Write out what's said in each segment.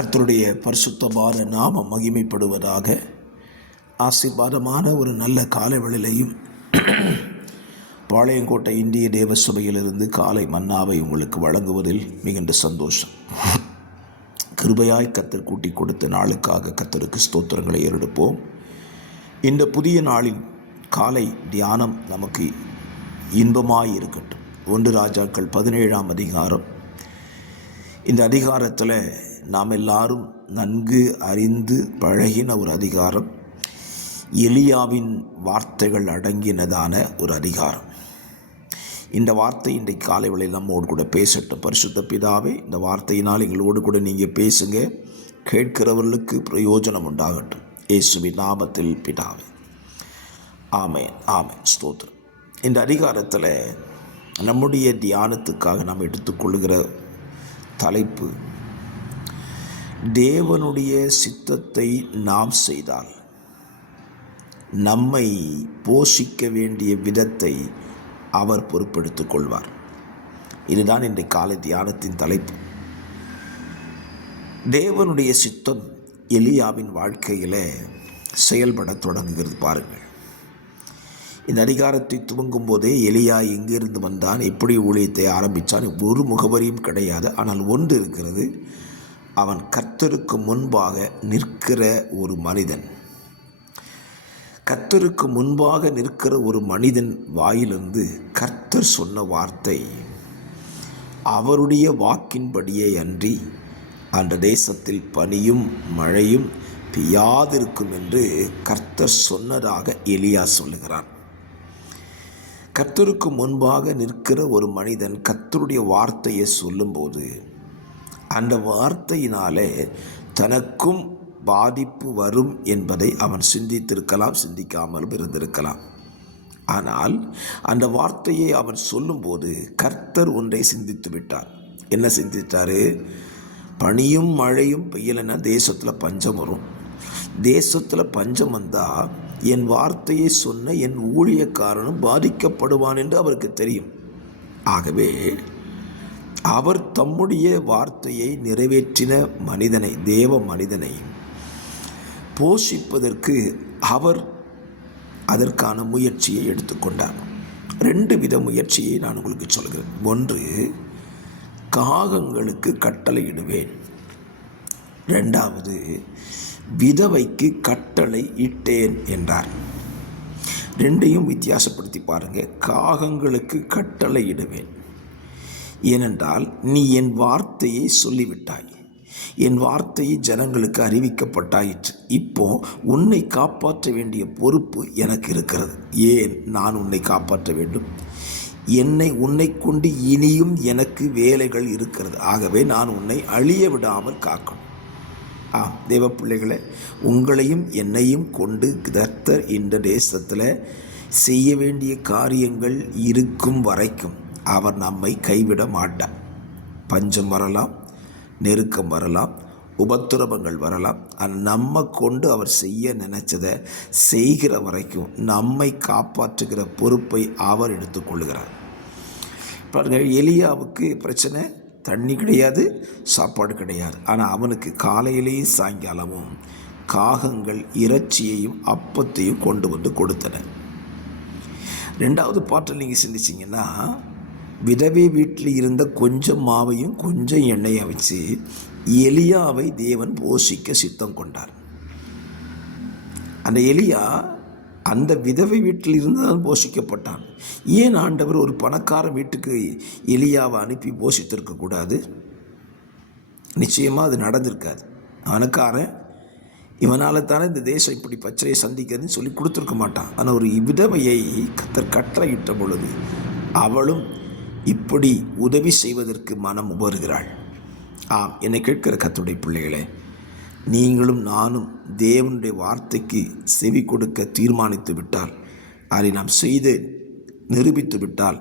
கர்த்தருடைய பரிசுத்தமான நாமம் மகிமைப்படுவதாக. ஆசீர்வாதமான ஒரு நல்ல காலைவேளையிலையும் பாளையங்கோட்டை இந்திய தேவ சபையிலிருந்து காலை மன்னாவை உங்களுக்கு வழங்குவதில் மிகுந்த சந்தோஷம். கிருபையாய் கர்த்தர் கூட்டி கொடுத்த நாளுக்காக கர்த்தருக்கு ஸ்தோத்திரங்களை ஏறெடுப்போம். இந்த புதிய நாளின் காலை தியானம் நமக்கு இன்பமாய் இருக்கட்டும். 1 ராஜாக்கள் 17ஆம் அதிகாரம். இந்த அதிகாரத்தில் நாம் எல்லாரும் நன்கு அறிந்து பழகின ஒரு அதிகாரம். எலியாவின் வார்த்தைகள் அடங்கினதான ஒரு அதிகாரம். இந்த வார்த்தை இன்றைக்கு காலை வேளையில் நம்மோடு கூட பேசட்டும். பரிசுத்த பிதாவே, இந்த வார்த்தையினால் எங்களோடு கூட நீங்கள் பேசுங்க. கேட்கிறவர்களுக்கு பிரயோஜனம் உண்டாகட்டும். இயேசுவின் நாமத்தில் பிதாவே, ஆமென் ஆமென். ஸ்தோத்திரம். இந்த அதிகாரத்தில் நம்முடைய தியானத்துக்காக நாம் எடுத்துக்கொள்ளுகிற தலைப்பு, தேவனுடைய சித்தத்தை நாம் செய்தால் நம்மை போஷிக்க வேண்டிய விதத்தை அவர் பொறுப்பெடுத்துக் கொள்வார். இதுதான் இன்றைய காலை தியானத்தின் தலைப்பு. தேவனுடைய சித்தம் எலியாவின் வாழ்க்கையில் செயல்பட தொடங்குகிறது. பாருங்கள், இந்த அதிகாரத்தை துவங்கும் போதே எலியா எங்கிருந்து வந்தான், எப்படி ஊழியத்தை ஆரம்பித்தான், ஒரு முகவரியும் கிடையாது. ஆனால் ஒன்று இருக்கிறது, அவன் கர்த்தருக்கு முன்பாக நிற்கிற ஒரு மனிதன். கர்த்தருக்கு முன்பாக நிற்கிற ஒரு மனிதன் வாயிலிருந்து கர்த்தர் சொன்ன வார்த்தை அவருடைய வாக்கின்படியே அன்றி அந்த தேசத்தில் பனியும் மழையும் பெய்யாதிருக்கும் என்று கர்த்தர் சொன்னதாக எலியா சொல்லுகிறான். கர்த்தருக்கு முன்பாக நிற்கிற ஒரு மனிதன் கர்த்தருடைய வார்த்தையை சொல்லும்போது அந்த வார்த்தையினாலே தனக்கும் பாதிப்பு வரும் என்பதை அவன் சிந்தித்திருக்கலாம், சிந்திக்காமலும் இருந்திருக்கலாம். ஆனால் அந்த வார்த்தையை அவன் சொல்லும்போது கர்த்தர் ஒன்றை சிந்தித்து விட்டார். என்ன சிந்தித்தார்? பனியும் மழையும் பெய்யலைன்னா தேசத்தில் பஞ்சம் வரும். தேசத்தில் பஞ்சம் வந்தால் என் வார்த்தையை சொன்ன என் ஊழியக்காரனும் பாதிக்கப்படுவான் என்று அவருக்கு தெரியும். ஆகவே அவர் தம்முடைய வார்த்தையை நிறைவேற்றின மனிதனை, தேவ மனிதனை போஷிப்பதற்கு அவர் அதற்கான முயற்சியை எடுத்துக்கொண்டார். 2 வித முயற்சியை நான் உங்களுக்கு சொல்கிறேன். ஒன்று, காகங்களுக்கு கட்டளையிடுவேன். 2வது, விதவைக்கு கட்டளை இட்டேன் என்றார். 2ஐயும் வித்தியாசப்படுத்தி பாருங்கள். காகங்களுக்கு கட்டளை இடுவேன், ஏனென்றால் நீ என் வார்த்தையை சொல்லிவிட்டாய், என் வார்த்தையை ஜனங்களுக்கு அறிவிக்கப்பட்டாயிற்று. இப்போ உன்னை காப்பாற்ற வேண்டிய பொறுப்பு எனக்கு இருக்கிறது. ஏன் நான் உன்னை காப்பாற்ற வேண்டும்? உன்னை கொண்டு இனியும் எனக்கு வேலைகள் இருக்கிறது. ஆகவே நான் உன்னை அழிய விடாமல் காக்கணும். தேவ பிள்ளைகளை, உங்களையும் என்னையும் கொண்டு கர்த்தர் இந்த தேசத்தில் செய்ய வேண்டிய காரியங்கள் இருக்கும் வரைக்கும் அவர் நம்மை கைவிட மாட்டார். பஞ்சம் வரலாம், நெருக்கம் வரலாம், உபத்திரவங்கள் வரலாம். நம்ம கொண்டு அவர் செய்ய நினைச்சதை செய்கிற வரைக்கும் நம்மை காப்பாற்றுகிற பொறுப்பை அவர் எடுத்துக்கொள்கிறார். பாருங்கள், எலியாவுக்கு பிரச்சனை, தண்ணி கிடையாது, சாப்பாடு கிடையாது. ஆனால் அவனுக்கு காலையிலேயும் சாயங்காலமும் காகங்கள் இறைச்சியையும் அப்பத்தையும் கொண்டு வந்து கொடுத்தன. 2வது பாட்டில் நீங்கள் சிந்திச்சிங்கன்னா, விதவை வீட்டில் இருந்த கொஞ்சம் மாவையும் கொஞ்சம் எண்ணெயை வச்சு எலியாவை தேவன் போஷிக்க சித்தம் கொண்டார். அந்த எலியா அந்த விதவை வீட்டில் இருந்து தான் போஷிக்கப்பட்டான். ஏன் ஆண்டவர் ஒரு பணக்கார வீட்டுக்கு எலியாவை அனுப்பி போஷித்திருக்கக்கூடாது? நிச்சயமாக அது நடந்திருக்காது. பணக்காரன் இவனால் தானே இந்த தேசம் இப்படி பிரச்சனையை சந்திக்கிறதுன்னு சொல்லி கொடுத்துருக்க மாட்டான். ஆனால் ஒரு விதவையை கர்த்தர் கட்டளையிட்ட பொழுது அவளும் இப்படி உதவி செய்வதற்கு மனம் வருகிறாள். என்னை கேட்கிற கர்த்தருடைய பிள்ளைகளே, நீங்களும் நானும் தேவனுடைய வார்த்தைக்கு செவி கொடுக்க தீர்மானித்து விட்டால், அதை நாம் செய்து நிரூபித்து விட்டால்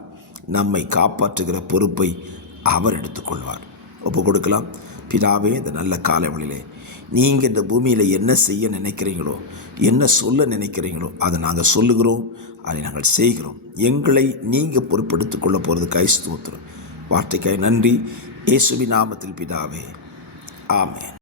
நம்மை காப்பாற்றுகிற பொறுப்பை அவர் எடுத்துக்கொள்வார். ஒப்பு கொடுக்கலாம். பிதாவே, இந்த நல்ல காலவெளியிலே நீங்கள் இந்த பூமியில் என்ன செய்ய நினைக்கிறீங்களோ, என்ன சொல்ல நினைக்கிறீங்களோ அதை நாங்கள் சொல்லுகிறோம், அதை நாங்கள் செய்கிறோம். எங்களை நீங்கள் பொறுப்பெடுத்துக் கொள்ள போகிறதுக்காய் ஸ்தோத்திரம். வார்த்தைக்காய் நன்றி. இயேசுவின் நாமத்தில் பிதாவே, ஆமென்.